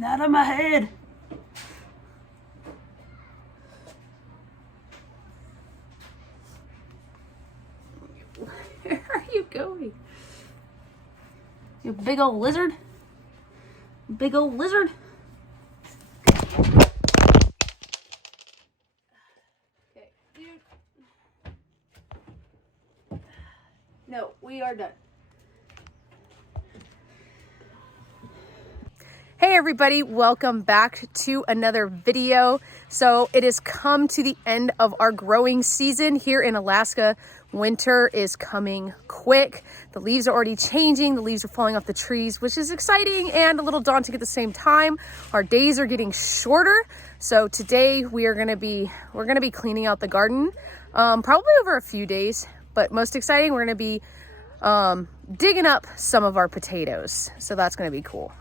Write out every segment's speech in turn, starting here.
Not on my head. Where are you going? You big old lizard? Big old lizard? Okay, dude. No, we are done. Hey everybody, welcome back to another video. So it has come to the end of our growing season here in Alaska. Winter is coming quick. The leaves are already changing. The leaves are falling off the trees, which is exciting and a little daunting at the same time. Our days are getting shorter. So today we're gonna be cleaning out the garden, probably over a few days, but most exciting, we're gonna be digging up some of our potatoes. So that's gonna be cool.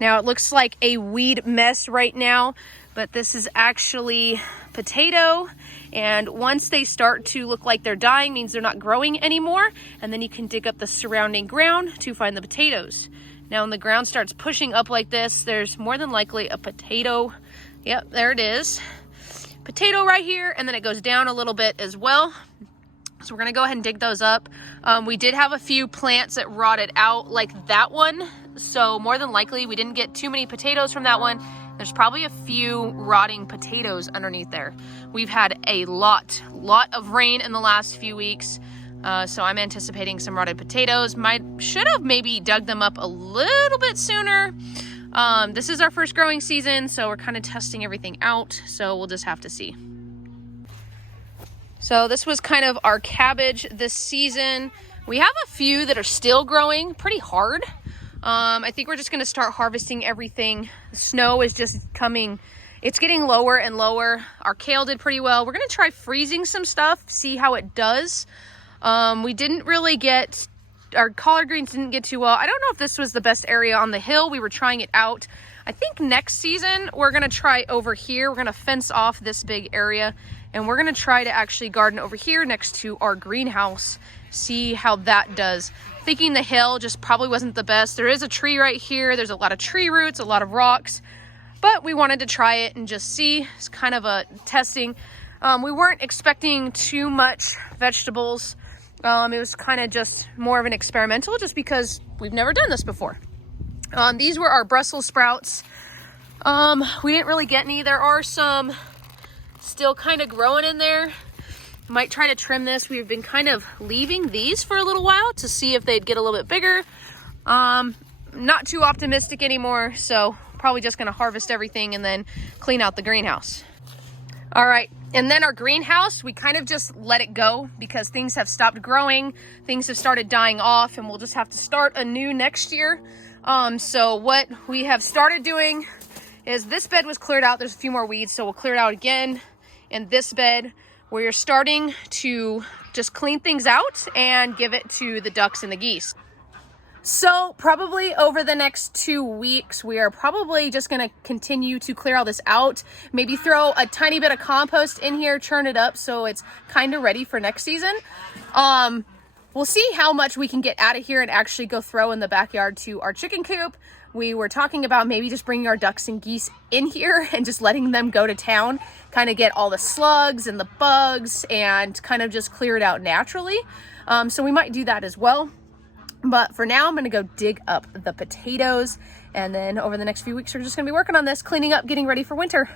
Now it looks like a weed mess right now, but this is actually potato. And once they start to look like they're dying, means they're not growing anymore. And then you can dig up the surrounding ground to find the potatoes. Now when the ground starts pushing up like this, there's more than likely a potato. Yep, there it is. Potato right here, and then it goes down a little bit as well. So we're gonna go ahead and dig those up. We did have a few plants that rotted out like that one. So more than likely we didn't get too many potatoes from that one. There's probably a few rotting potatoes underneath there. We've had a lot of rain in the last few weeks. So I'm anticipating some rotted potatoes. Should have maybe dug them up a little bit sooner. This is our first growing season, so we're kind of testing everything out. So we'll just have to see. So this was kind of our cabbage this season. We have a few that are still growing pretty hard. I think we're just going to start harvesting everything. The snow is just coming. It's getting lower and lower. Our kale did pretty well. We're going to try freezing some stuff, see how it does. We didn't really get, our collard greens didn't get too well. I don't know if this was the best area on the hill. We were trying it out. I think next season we're going to try over here. We're going to fence off this big area and we're going to try to actually garden over here next to our greenhouse, see how that does. Thinking the hill just probably wasn't the best. There is a tree right here. There's a lot of tree roots, a lot of rocks, but we wanted to try it and just see. It's kind of a testing. We weren't expecting too much vegetables. It was kind of just more of an experimental just because we've never done this before. These were our Brussels sprouts. We didn't really get any. There are some still kind of growing in there. Might try to trim this. We've been kind of leaving these for a little while to see if they'd get a little bit bigger. Not too optimistic anymore, so probably just gonna harvest everything and then clean out the greenhouse. All right, and then our greenhouse, we kind of just let it go because things have stopped growing, things have started dying off, and we'll just have to start anew next year. So what we have started doing is this bed was cleared out. There's a few more weeds, so we'll clear it out again. In this bed, we're starting to just clean things out and give it to the ducks and the geese. So probably over the next 2 weeks, we are probably just going to continue to clear all this out. Maybe throw a tiny bit of compost in here, churn it up so it's kind of ready for next season. We'll see how much we can get out of here and actually go throw in the backyard to our chicken coop. We were talking about maybe just bringing our ducks and geese in here and just letting them go to town, kind of get all the slugs and the bugs and kind of just clear it out naturally. So we might do that as well. But for now, I'm going to go dig up the potatoes. And then over the next few weeks, we're just going to be working on this, cleaning up, getting ready for winter.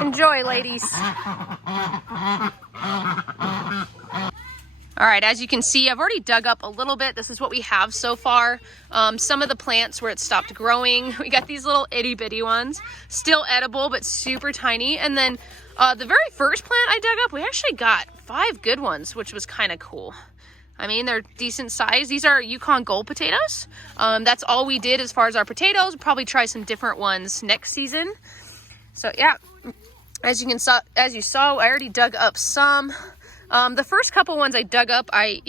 Enjoy, ladies. All right, as you can see, I've already dug up a little bit. This is what we have so far. Some of the plants where it stopped growing, we got these little itty bitty ones, still edible, but super tiny. And then the very first plant I dug up, we actually got 5 good ones, which was kind of cool. I mean, they're decent size. These are Yukon Gold potatoes. That's all we did as far as our potatoes. We'll probably try some different ones next season. So yeah, as you saw, I already dug up some. The first couple ones I dug up, I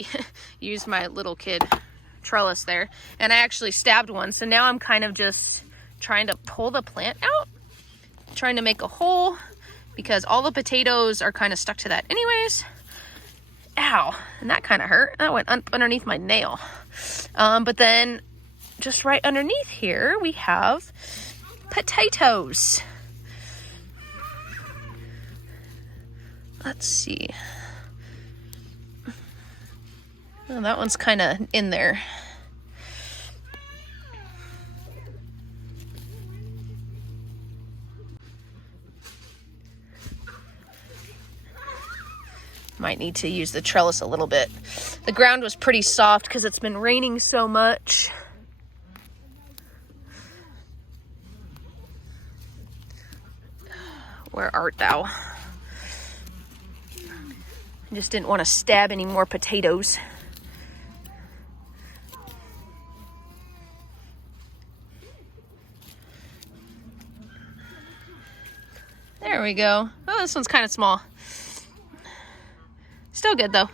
used my little kid trellis there, and I actually stabbed one. So now I'm kind of just trying to pull the plant out, trying to make a hole, because all the potatoes are kind of stuck to that anyways. Ow, and that kind of hurt. That went underneath my nail. But then just right underneath here, we have potatoes. Let's see. Oh, that one's kind of in there. Might need to use the trellis a little bit. The ground was pretty soft because it's been raining so much. Where art thou? I just didn't want to stab any more potatoes. There we go. Oh, this one's kind of small. Still good though.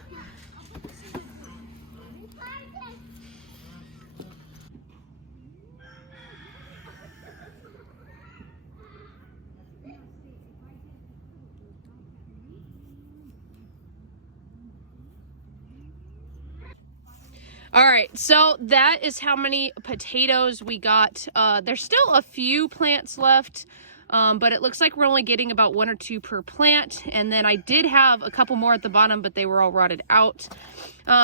All right, so that is how many potatoes we got. There's still a few plants left, but it looks like we're only getting about 1 or 2 per plant. And then I did have a couple more at the bottom, but they were all rotted out.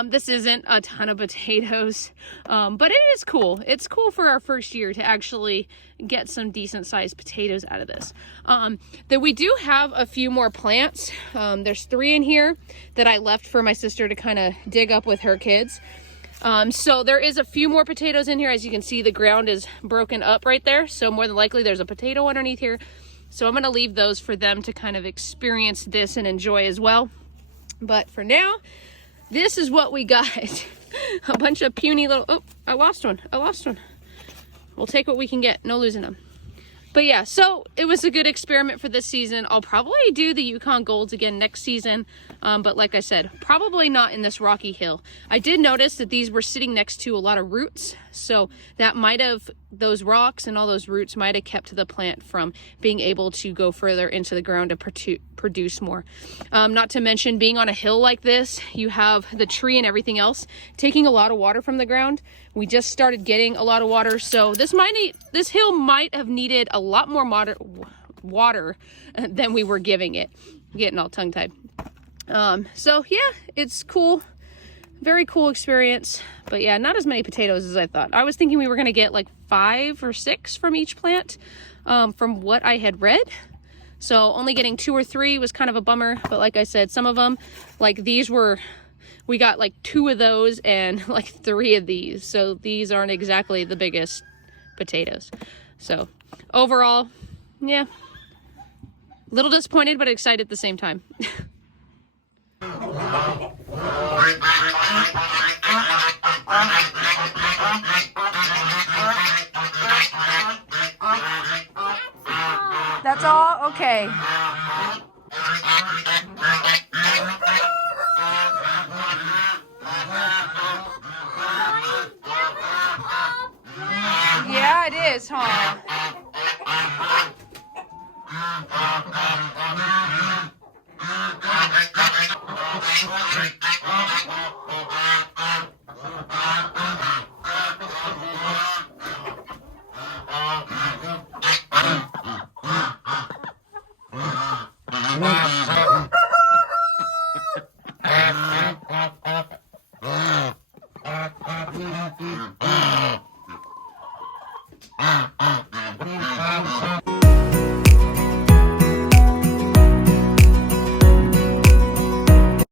This isn't a ton of potatoes, but it is cool. It's cool for our first year to actually get some decent sized potatoes out of this. Then we do have a few more plants. There's 3 in here that I left for my sister to kind of dig up with her kids. So there is a few more potatoes in here. As you can see, the ground is broken up right there. So more than likely there's a potato underneath here. So I'm going to leave those for them to kind of experience this and enjoy as well. But for now, this is what we got. A bunch of puny little, oh, I lost one. We'll take what we can get. No losing them. But yeah, so it was a good experiment for this season. I'll probably do the Yukon Golds again next season. But like I said, probably not in this rocky hill. I did notice that these were sitting next to a lot of roots. So that might have, those rocks and all those roots might have kept the plant from being able to go further into the ground to produce more. Not to mention being on a hill like this, you have the tree and everything else taking a lot of water from the ground. We just started getting a lot of water. So this hill might have needed a lot more water than we were giving it. I'm getting all tongue-tied. So yeah, it's cool. Very cool experience. But yeah, not as many potatoes as I thought. I was thinking we were going to get like 5 or 6 from each plant, from what I had read. So only getting 2 or 3 was kind of a bummer. But like I said, some of them, like these were, we got like 2 of those and like 3 of these. So these aren't exactly the biggest potatoes. So overall, yeah, a little disappointed, but excited at the same time. That's all? Okay. Yeah, it is, huh?